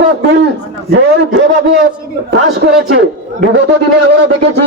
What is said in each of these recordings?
ওয়াকফ বিল যেভাবে পাশ করেছে, বিগত দিনে আমরা দেখেছি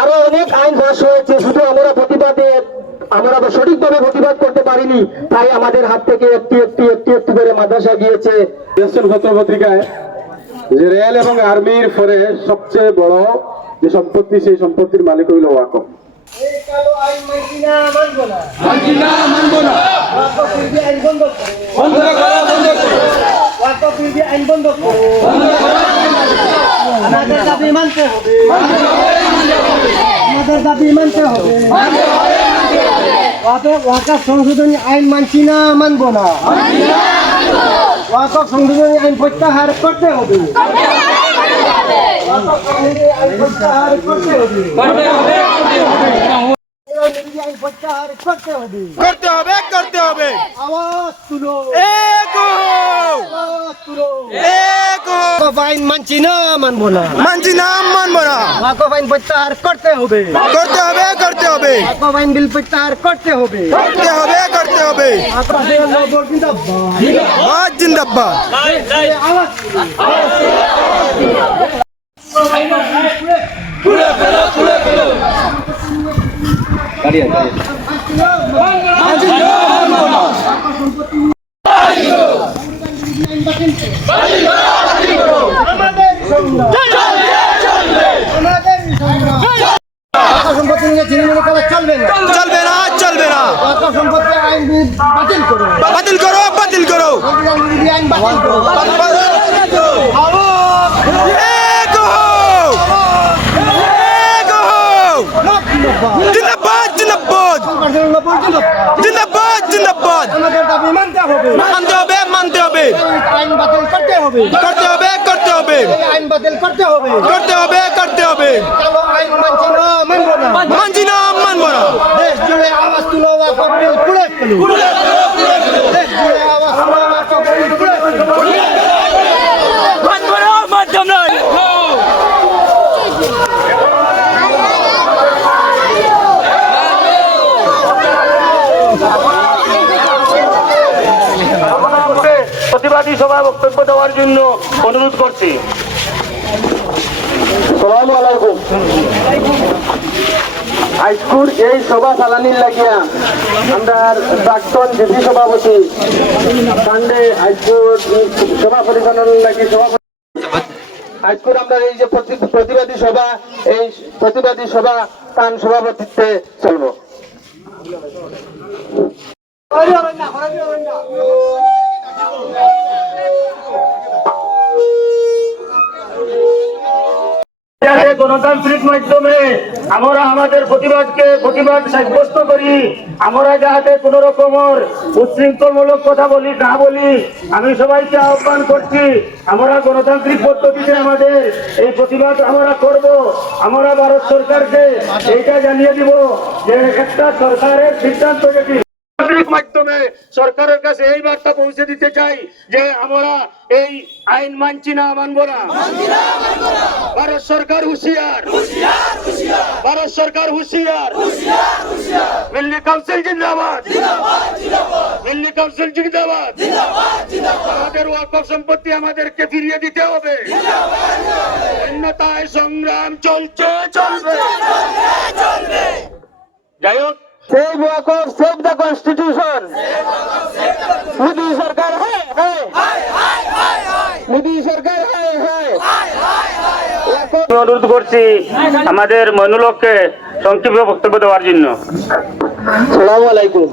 আরও অনেক আইন পাশ হয়েছে, শুধু আমরা প্রতিবাদে, আমরা তো সঠিকভাবে প্রতিবাদ করতে পারিনি, তাই আমাদের হাত থেকে একটু একটু একটু একটু করে মাদ্রাসা গিয়েছে। দেশের পত্র পত্রিকায় যে রেল এবং আর্মির পরে সবচেয়ে বড় যে সম্পত্তি, সেই সম্পত্তির মালিক হইল ওয়াকফ। আমাদের দাবি মানতে হবে। আমাদের দাবি মানতে হবে ওয়াকফ সংশোধনী আইন মানছি না মানবো না ওয়াকফ সংশোধনী আইন প্রত্যাহার করতে হবে। করতে হবে। প্রত্যাহার করতে হবে করতে হবে করতে হবে আওয়াজ তুলো এক আওয়াজ তুলো এক ওয়াকফ আইন মানছি না মানবো না মানছি নাম মানবো না ওয়াকফ আইন প্রত্যাহার করতে হবে করতে হবে করতে হবে ওয়াকফ আইন বিল প্রত্যাহার করতে হবে করতে হবে করতে হবে ওয়াকফ আইন নবর জিন্দাবাদ বাদ জিন্দাবাদ আওয়াজ আমাদের সংগ্রাম আমাদের সংগ্রাম ওয়াকফ সম্পত্তি নিয়ে করা চলবে না। চলবে না চলবে না। সম্পত্তি আইন বাতিল করো। বাতিল করো বাতিল করো। আইন বাতিল করো এক এক জিন্দাবাদ জিন্দাবাদ দাবি মানতে হবে। মানতে হবে মানতে হবে। আইন বাতিল করতে হবে। করতে হবে করতে হবে। আইন বাতিল করতে হবে। করতে হবে করতে হবে। কালো আইন মানছি না মানবো না। মানছি না মানবো না। দেশ জুড়ে আওয়াজ তুলো। কুড়ে পুড়ে ফেলু দেশ জুড়ে আওয়াজ তুলো ওয়াকফ বিল পুড়ে ফেলু প্রতিবাদী সভা বক্তব্য দেওয়ার জন্য অনুরোধ করছি। সালামু আলাইকুম। এই সভা চালানির লাগিয়া আমরা প্রাক্তন জিপি সভাপতি সানডে হাইস্কুল সভা পরিচালনার লাগি সভা আজকের আমরা এই যে প্রতিবাদী সভা এই প্রতিবাদী সভা তান সভাপতিত্বে চলবো। যাতে গণতান্ত্রিক মাধ্যমে আমরা আমাদের প্রতিবাদকে প্রতিবাদ সাব্যস্ত করি। আমরা যাতে কোন রকমের উচ্ছৃঙ্খলমূলক কথা বলি, না বলি, আমি সবাইকে আহ্বান করছি, আমরা গণতান্ত্রিক পদ্ধতিতে আমাদের এই প্রতিবাদ আমরা করব। আমরা ভারত সরকারকে এইটা জানিয়ে দিব যে একটা সরকারের সিদ্ধান্ত যেটি মাধ্যমে সরকারের কাছে এই বার্তা পৌঁছে দিতে চাই যে আমরা এই আইন মানছি না মানবো না। ভারত সরকার হুঁশিয়ার। ভারত সরকার হুঁশিয়ার। দিল্লি কাউন্সিল জিন্দাবাদ। দিল্লি কাউন্সিল জিন্দাবাদ। আমাদের ওয়াকফ সম্পত্তি আমাদেরকে ফিরিয়ে দিতে হবে। অন্যতায় সংগ্রাম চলছে চলবে। যাই হোক সেভ দ্য কনস্টিটিউশন মোদী সরকার হ্যাঁ সরকার অনুরোধ করছি আমাদের মনুলককে সংক্ষিপ্ত বক্তব্য দেওয়ার জন্য। সালাম আলাইকুম।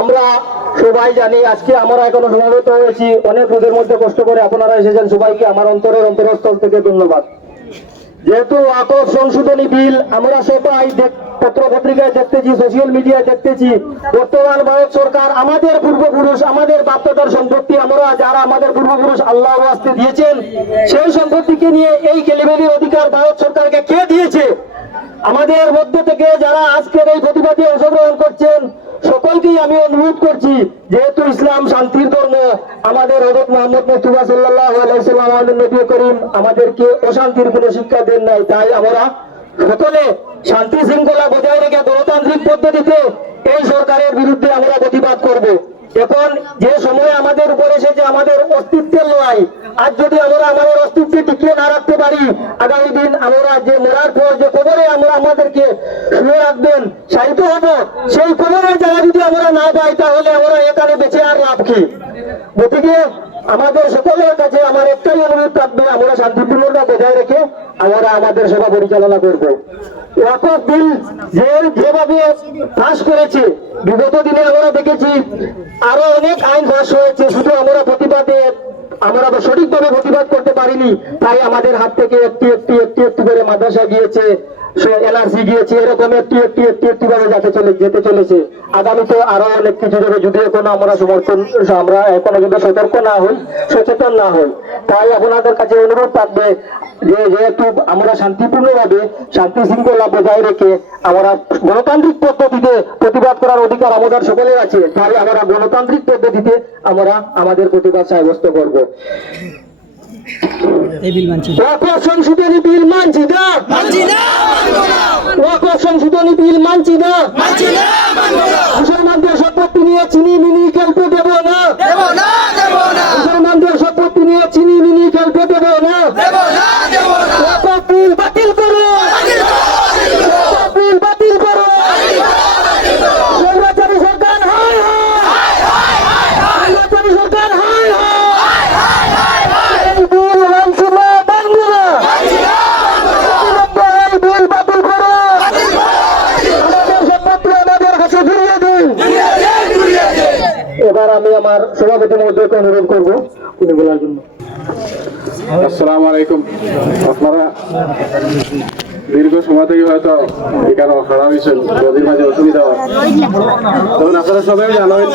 আমরা সবাই জানি আজকে আমরা এখনও সমাবেত হয়েছি অনেক রোদের মধ্যে কষ্ট করে আপনারা এসেছেন। সবাইকে আমার অন্তরের অন্তরস্থল থেকে ধন্যবাদ। যেহেতু ওয়াকফ সংশোধনী বিল আমরা সবাই পত্র পত্রিকায় দেখতেছি সোশ্যাল মিডিয়ায় দেখতেছি, বর্তমান ভারত সরকার আমাদের পূর্বপুরুষ, আমাদের বাপদাদার সম্পত্তি আমরা যারা আমাদের পূর্বপুরুষ আল্লাহ আস্তে দিয়েছেন, সেই সম্পত্তিকে নিয়ে এই কেলেবেলির অধিকার ভারত সরকারকে কে দিয়েছে? আমাদের মধ্যে থেকে যারা আজকের এই প্রতিবাদে অংশগ্রহণ করছেন সকলকেই আমি অনুরোধ করছি, যেহেতু ইসলাম শান্তির ধর্ম, আমাদের হজরত মোহাম্মদ মুস্তফা সাল্লাহ আলাইসাল্লাম আমাদের নবী করিম, আমাদেরকে অশান্তির কোনো শিক্ষা দেন নাই। তাই আমরা সকলে শান্তি শৃঙ্খলা বজায় রেখে গণতান্ত্রিক পদ্ধতিতে এই সরকারের বিরুদ্ধে আমরা প্রতিবাদ করব। এখন যে সময় আমাদের উপর এসেছে আমাদের অস্তিত্বের লড়াই, আজ যদি আমরা আমাদের অস্তিত্বে টিকিয়ে না রাখতে পারি, আগামী দিন আমরা যে মরার পর যে কবরে আমরা আমাদেরকে শুয়ে রাখবেন সাহিত্য হব। সেই কবরের জায়গা যদি আমরা না পাই তাহলে আমরা এখানে বেঁচে আর লাভ কি? গতিকে আমাদের সকলের কাছে আমার একটাই অনুরোধ থাকবে, আমরা শান্তিপূর্ণতা বজায় রেখে আমরা আমাদের সেবা পরিচালনা করব। ওয়াকফ বিল যেভাবে পাশ করেছে, বিগত দিনে আমরা দেখেছি, আরও অনেক আইন পাশ হয়েছে, শুধু আমরা প্রতিবাদে, আমরা তো সঠিকভাবে প্রতিবাদ করতে পারিনি, তাই আমাদের হাত থেকে একটু একটু একটু একটু করে মাদ্রাসা গিয়েছে এনআরসি গিয়েছে, এরকম একটু একটু একটু একটু ভাবে যাতে চলে, যেতে চলেছে। আগামীতে আরও অনেক কিছু যাবে যদি এখনও আমরা সমর্থন, আমরা এখনও যদি সতর্ক না হই, সচেতন না হই। তাই আপনাদের কাছে অনুরোধ থাকবে যে যেহেতু আমরা শান্তিপূর্ণভাবে শান্তি শৃঙ্খলা বজায় রেখে আমরা গণতান্ত্রিক পদ্ধতিতে প্রতিবাদ করার অধিকার আমাদের সকলের আছে তাই আমরা গণতান্ত্রিক পদ্ধতিতে আমরা আমাদের প্রতিবাদ সাব্যস্ত করব। ওয়াকফ সংশোধনী বিল মানছি না। ওয়াকফ সংশোধনী বিল মানছি না। মুসলমানদের সম্পত্তি নিয়ে চিনি মিনি খেলতে দেব না। মুসলমানদের দেব না ওয়াকফ বিল বাতিল করো ওয়াকফ বিল বাতিল করো স্বৈরাচারী সরকার হায় হায় স্বৈরাচারী সরকার হায় হায় এই বিল মানছি না মানবো না এই বিল বাতিল করো আমাদের সম্পত্তি আমাদের কাছে ফিরিয়ে দিন এবার আমি আমার সভাপতি মহোদয়কে অনুরোধ করব তিনি বলার জন্য আসসালামু আলাইকুম। আপনারা দীর্ঘ সময় থেকে হয়তো এখানে খারাপ হয়েছেন, নদীর মাঝে অসুবিধা হয়। তখন আপনারা সবাই জানেন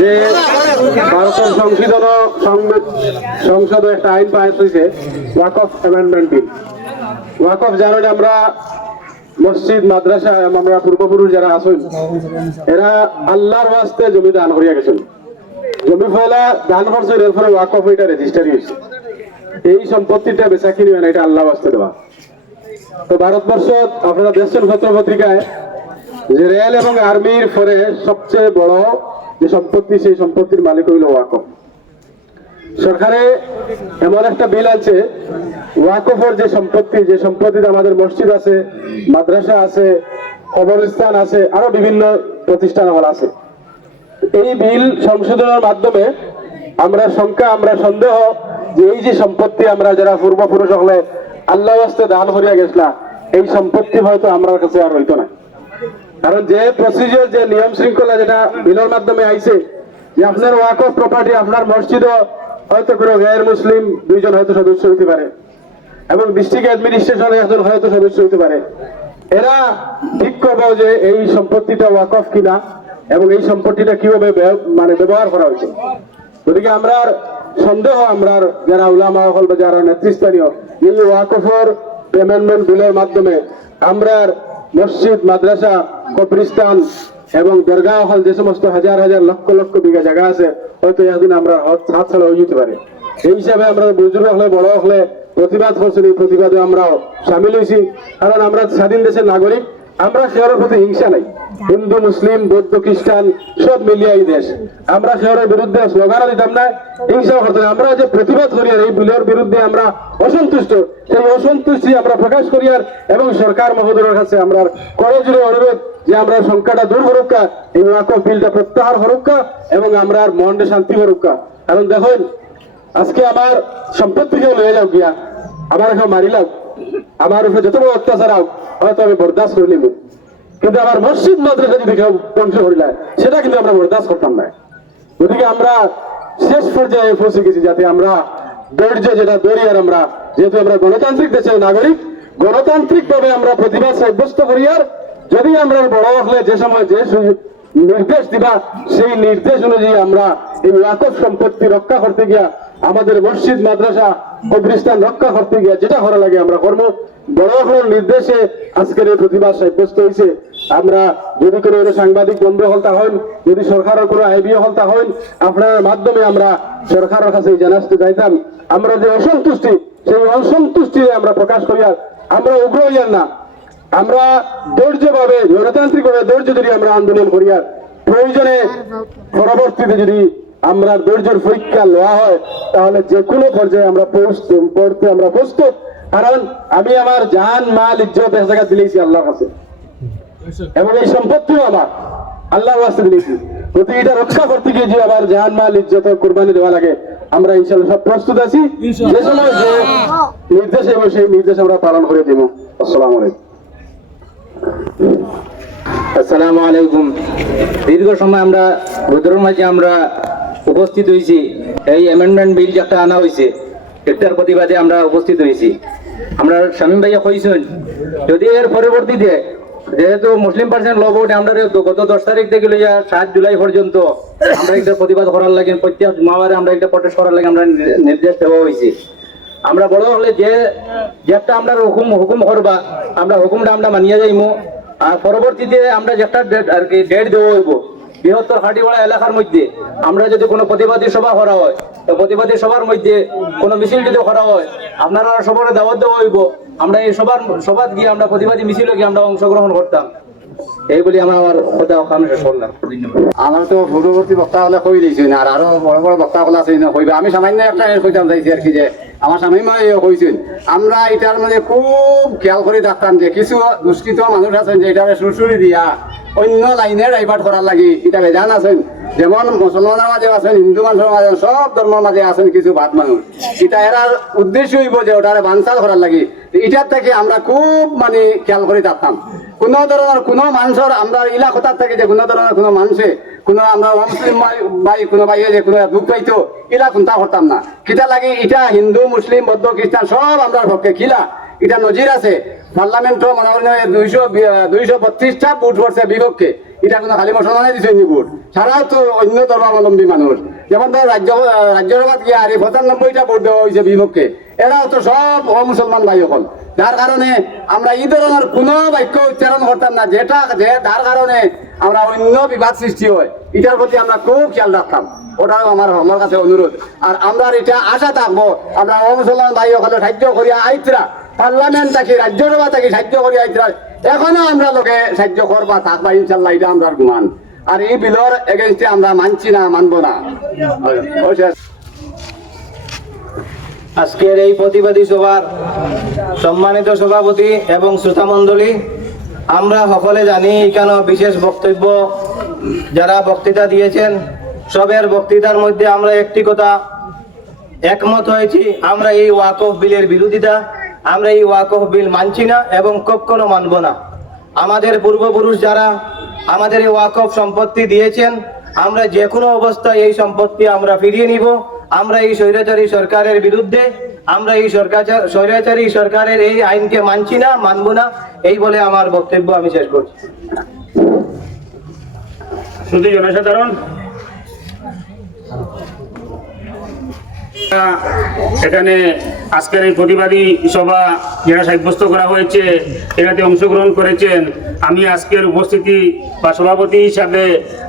যে ভারতের সংশোধন সংসদে একটা আইন পাস হয়েছে ওয়াক অফ অ্যামেন্ডমেন্ট বিল ওয়াক অফ জানেন আমরা মসজিদ, মাদ্রাসা আমরা পূর্বপুরুষ যারা আছেন, এরা আল্লাহর ওয়াস্তে জমি দান করিয়া গেছেন। জমি ফেলা দান করছে এরপরে ওয়াক এটা রেজিস্টারি হয়েছে। এই সম্পত্তিটা বেচা কিনি না, এটা আল্লাহ বাস্তে দেওয়া তো ভারতবর্ষ আপনারা দেখছেন পত্র পত্রিকায় যে রেল এবং আর্মির পরে সবচেয়ে বড় যে সম্পত্তি, সেই সম্পত্তির মালিক হইল ওয়াকফ। সরকারে এমন একটা বিল আছে ওয়াকফের যে সম্পত্তি, যে সম্পত্তিতে আমাদের মসজিদ আছে, মাদ্রাসা আছে, কবরস্থান আছে, আরও বিভিন্ন প্রতিষ্ঠান আমার আছে। এই বিল সংশোধনের মাধ্যমে আমরা শঙ্কা, আমরা সন্দেহ যে এই যে সম্পত্তি আমরা যারা পূর্বপুরুষ হলে আল্লাহ দান করিয়া গেছিলা, এই সম্পত্তি হয়তো আমার কাছে আর হইতো না। কারণ যে প্রসিজিওর যে নিয়ম শৃঙ্খলা যেটা বিলের মাধ্যমে আইছে, যে আপনার ওয়াক অফ প্রপার্টি আপনার মসজিদ হয়তো কোনো গায়ের মুসলিম দুইজন হয়তো সদস্য হইতে পারে, এবং ডিস্ট্রিক্ট অ্যাডমিনিস্ট্রেশনে একজন হয়তো সদস্য হইতে পারে। এরা ঠিক করব যে এই সম্পত্তিটা ওয়াক অফ কিনা এবং এই সম্পত্তিটা কীভাবে মানে ব্যবহার করা হয়েছে। গতিকে আমরা সন্দেহ, আমরা যারা উলামা হল বা যারা নেতৃস্থানীয়, এই ওয়াকফর অ্যামেন্ডমেন্ট বিলের মাধ্যমে আমরা মসজিদ, মাদ্রাসা কবরিস্তান এবং দরগাহ হল যে সমস্ত হাজার হাজার লক্ষ লক্ষ বিঘা জায়গা আছে, হয়তো একদিন আমরা হাত ছাড়া হয়ে যেতে পারে। এই হিসাবে আমরা বুজুর্গ হলে, বড় হলে প্রতিবাদ করছি, এই প্রতিবাদে আমরাও সামিল হয়েছি। কারণ আমরা স্বাধীন দেশের নাগরিক আমরা শহরের প্রতি হিংসা নাই। হিন্দু, মুসলিম, বৌদ্ধ, খ্রিস্টান, সব মিলিয়ে এই দেশ। আমরা শহরের বিরুদ্ধে স্লোগানও দিতাম না, হিংসাও করতাম আমরা যে প্রতিবাদ করি আর এই বিলের বিরুদ্ধে আমরা অসন্তুষ্ট, সেই অসন্তুষ্টি আমরা প্রকাশ করি আর এবং সরকার মহোদয়ের কাছে আমরা করজোরে অনুরোধ যে আমরা সংখ্যাটা দূর হরুকা এই ওয়াকফ বিলটা প্রত্যাহার হরুকা এবং আমরা আর শান্তি হরুকা কারণ দেখুন, আজকে আমার সম্পত্তি কেউ লয়ে যাও গিয়া, আমার এখন মারিলাম আমার উপরে যত বড় অত্যাচার হোক হয়তো আমি বরদাস্ত করে নিব। কিন্তু আমার মসজিদ, মাদ্রাসা যদি কেউ ধ্বংস করিলা সেটা কিন্তু আমরা বরদাস্ত করতাম না। গতিকে আমরা শেষ পর্যায়ে পৌঁছে গেছি যাতে আমরা ধৈর্য যেটা দৌড়ি আর আমরা, যেহেতু আমরা গণতান্ত্রিক দেশের নাগরিক গণতান্ত্রিক ভাবে আমরা প্রতিবাদ সাব্যস্ত করি আর যদি আমরা বড় হলে যে সময় যে নির্দেশ দিবা, সেই নির্দেশ অনুযায়ী আমরা এই ওয়াকফ সম্পত্তি রক্ষা করতে গিয়া, আমাদের মসজিদ, মাদ্রাসা কবরিস্তান রক্ষা করতে গিয়া, যেটা করা লাগে আমরা কর্ম বড় নির্দেশে আজকের এই প্রতিবাদ সাব্যস্ত হয়েছে। আমরা যদি কোনো সাংবাদিক বন্ধু হলতা হন, যদি সরকারের কোনো আইবিও হলতা হন, আপনার মাধ্যমে আমরা সরকারের কাছে জানাতে চাইতাম আমরা যে অসন্তুষ্টি, সেই অসন্তুষ্টি আমরা প্রকাশ করিয়া আমরা উগ্র হইয়ার না। আমরা ধৈর্য ভাবে গণতান্ত্রিক ভাবে ধৈর্য যদি আমরা আন্দোলন করিয়া প্রয়োজনে পরবর্তীতে যদি আমরা ধৈর্যের পরীক্ষা লওয়া হয়, তাহলে যে কোনো পর্যায়ে আমরা পড়তে আমরা প্রস্তুত। কারণ আমি আমার জান মাল ইজ্জত এক জায়গা দিলেছি আল্লাহর কাছে। এবং এই সম্পত্তিও আমার আল্লাহর কাছে দিলেছি। যদি এটা রক্ষা করতে গিয়ে যে আমার জান মাল ইজ্জত কোরবানি দেওয়া লাগে আমরা ইনশাল্লাহ সব প্রস্তুত আছি। যে সময় যে নির্দেশ এবং সেই নির্দেশ আমরা পালন করে দিব। আসসালামু আলাইকুম। আসসালামু আলাইকুম। দীর্ঘ সময় আমরা রুদ্রের মাঝে আমরা উপস্থিত হয়েছি। এই অ্যামেন্ডমেন্ট বিল যেটা আনা হয়েছে এটার প্রতিবাদে আমরা উপস্থিত হয়েছি। আমরা শামীম ভাইয়া যদি এর পরবর্তীতে যেহেতু মুসলিম পার্সেন্ট লগ আউট, আমরা গত দশ তারিখ থেকে লইয়া সাত জুলাই পর্যন্ত আমরা একটা প্রতিবাদ করার লাগে, প্রত্যেক জুমাবারে আমরা একটা প্রটেস্ট করার লাগে, আমরা নির্দেশ দেওয়া হয়েছে আমরা বড় হলে যে যেটা আমরা হুকুম হুকুম করবা, আমরা হুকুমটা আমরা মানিয়ে যাইমু। আর পরবর্তীতে আমরা যেটা ডেট- আর কি ডেট দেওয়া হইব, বৃহত্তর হাটিবাড়া এলাকার মধ্যে আমরা যদি কোনো প্রতিবাদী সভা করা হয়, তো প্রতিবাদী সভার মধ্যে কোনো মিছিল যদি করা হয় আপনারা সবার দাওয়াত দেওয়া হইব। আমরা এই সবার সভাত গিয়ে আমরা প্রতিবাদী মিছিলে গিয়ে আমরা অংশগ্রহণ করতাম। এই বলি আমরা আমার কথা ওখানে শেষ করলাম আমার তো পূর্ববর্তী বক্তা হলে কই দিয়েছি না, আর আরও বড় বড় বক্তা হলে আছে না, কইবে। আমি সামান্য একটা কইতাম চাইছি আর কি যে, আমার স্বামী মা কইছেন। আমরা এটার মানে খুব খেয়াল করে দেখতাম যে কিছু দুষ্কৃত মানুষ আছেন যে এটা সুরসুরি দিয়া অন্য লাইনে ডাইভার্ট করার লাগি। এটা বেজান আছেন? যেমন মুসলমানের মাঝে আছেন, হিন্দু মানুষের মাঝে সব ধর্মের মাঝে আছেন কিছু বাদ মানুষ। এটা এরার উদ্দেশ্য হইব যে ওটারে বানচাল করার লাগি। এটার থেকে আমরা খুব মানে খেয়াল করে থাকতাম কোনো ধরনের কোনো মানুষের আমরা ইলাকতার থেকে যে কোনো ধরনের কোনো মানুষে, কোনো আমরা মুসলিম ভাই কোনো ভাই যে কোনো দুঃখ পাইতো ইলা চিন্তা করতাম না। কিটা লাগে এটা হিন্দু, মুসলিম, বৌদ্ধ, খ্রিস্টান সব আমরা পক্ষে খিলা। এটা নজির আছে। পার্লামেন্ট মনে করেন দুইশো দুইশো বত্রিশটা বুট পড়ছে বিপক্ষে। এটা কোনো খালি মুসলমানে দিছে নি বুট সারা তো অন্য ধর্মাবলম্বী মানুষ যেমন ধর রাজ্য রাজ্যসভাত গিয়ে আর পঁচানব্বইটা ভোট দেওয়া হয়েছে বিপক্ষে। এরাও তো সব অমুসলমান ভাই সকল যার কারণে আমরা এই ধরনের কোনো বাক্য উচ্চারণ করতাম না। যেটা যে যার কারণে আমরা অন্য বিবাদ সৃষ্টি হয়। এটার প্রতি আমরা খুব খেয়াল রাখতাম। ওটাও আমার আমার কাছে অনুরোধ। আর আমরা এটা আশা থাকব, আমরা অমুসলমান ভাই সকলে সাহায্য করিয়া আইতরা পার্লামেন্ট থাকি রাজ্যসভা থাকি সাহায্য আইতরা। এখনও আমরা লোকে সাহায্য করবা, থাকবা, ইনশাল্লাহ, এটা আমরা গুমান আর এই বিলর এগেনস্টে আমরা মানছি না, মানবো না। আজকের এই প্রতিবাদী সভার সম্মানিত সভাপতি এবং শ্রোতা মণ্ডলী, আমরা সকলে জানি এখানে বিশেষ বক্তব্য যারা বক্তৃতা দিয়েছেন, সবের বক্তৃতার মধ্যে আমরা একটি কথা একমত হয়েছি, আমরা এই ওয়াকফ বিলের বিরোধিতা আমরা এই ওয়াকফ বিল মানছি না এবং কখনো মানব না। আমাদের পূর্বপুরুষ যারা আমাদের এই ওয়াকফ সম্পত্তি দিয়েছেন, আমরা যে কোনো অবস্থায় এই সম্পত্তি আমরা ফিরিয়ে নিব। আমরা এই স্বৈরাচারী সরকারের বিরুদ্ধে, আমরা এই সরকার স্বৈরাচারী সরকারের এই আইনকে মানছি না, মানব না, এই বলে আমার বক্তব্য আমি শেষ করছি। শুধু জনসাধারণ। এখানে আজকের এই প্রতিবাদী সভা যেটা সাব্যস্ত করা হয়েছে, এটাতে অংশগ্রহণ করেছেন। আমি আজকের উপস্থিতি বা সভাপতি হিসাবে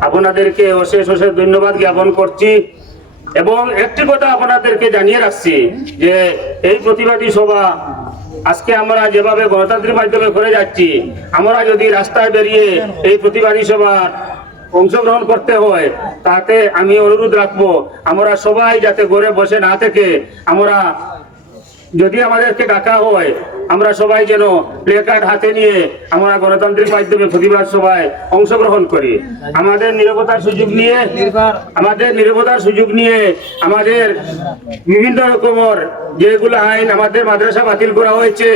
আপনাদেরকে অশেষ অশেষ ধন্যবাদ জ্ঞাপন করছি এবং একটি কথা আপনাদেরকে জানিয়ে রাখছি যে এই প্রতিবাদী সভা আজকে আমরা যেভাবে গণতান্ত্রিক মাধ্যমে করে যাচ্ছি, আমরা যদি রাস্তায় বেরিয়ে এই প্রতিবাদী সভার অংশগ্রহণ করতে হয়, তাতে আমি অনুরোধ রাখব, আমরা সবাই যাতে ঘরে বসে না থেকে, আমরা যদি আমাদেরকে ডাকা হয়, আমরা সবাই যেন প্লে কার্ড হাতে নিয়ে আমরা গণতান্ত্রিক মাধ্যমে প্রতিবাদ সভায় অংশগ্রহণ করি। আমাদের নিরবতার সুযোগ নিয়ে, আমাদের নিরবতার সুযোগ নিয়ে আমাদের বিভিন্ন রকমের যেগুলো আইন আমাদের মাদ্রাসা বাতিল করা হয়েছে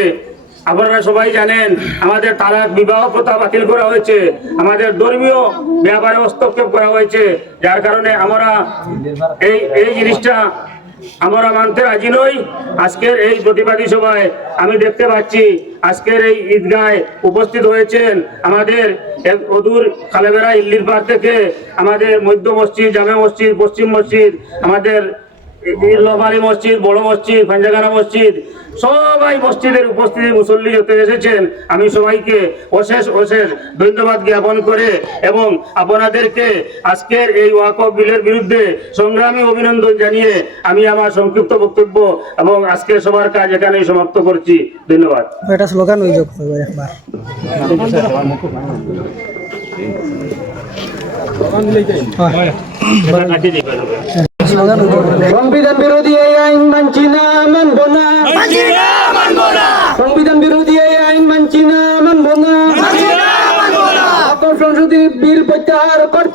আপনারা সবাই জানেন, আমাদের তালাক বিবাহ প্রথা বাতিল করা হয়েছে। আমাদের ধর্মীয় ব্যাপারে হস্তক্ষেপ করা হয়েছে। যার কারণে আমরা এই এই জিনিসটা আমরা মানতে রাজি নই। আজকের এই প্রতিবাদী সভায় আমি দেখতে পাচ্ছি, আজকের এই ঈদগায় উপস্থিত হয়েছেন আমাদের অদূর খালেবেড়া ইল্লির পার থেকে আমাদের মধ্য মসজিদ, জামে মসজিদ, পশ্চিম মসজিদ, আমাদের নীলবাড়ি মসজিদ বড় মসজিদ ফাঞ্জাগানা মসজিদ। সবাই মসজিদের উপস্থিতি মুসল্লি হতে এসেছেন। আমি সবাইকে অশেষ অশেষ ধন্যবাদ জ্ঞাপন করে এবং আপনাদেরকে আজকের এই ওয়াকফ বিলের বিরুদ্ধে সংগ্রামী অভিনন্দন জানিয়ে আমি আমার সংক্ষিপ্ত বক্তব্য এবং আজকের সবার কাজ এখানেই সমাপ্ত করছি। ধন্যবাদ। এটা স্লোগান সংবিধান বিরোধী এই আইন মানছি না মানব না। সংবিধান বিরোধী এই আইন মানছি না মানব না। সংশোধনী বিল প্রত্যাহার করতে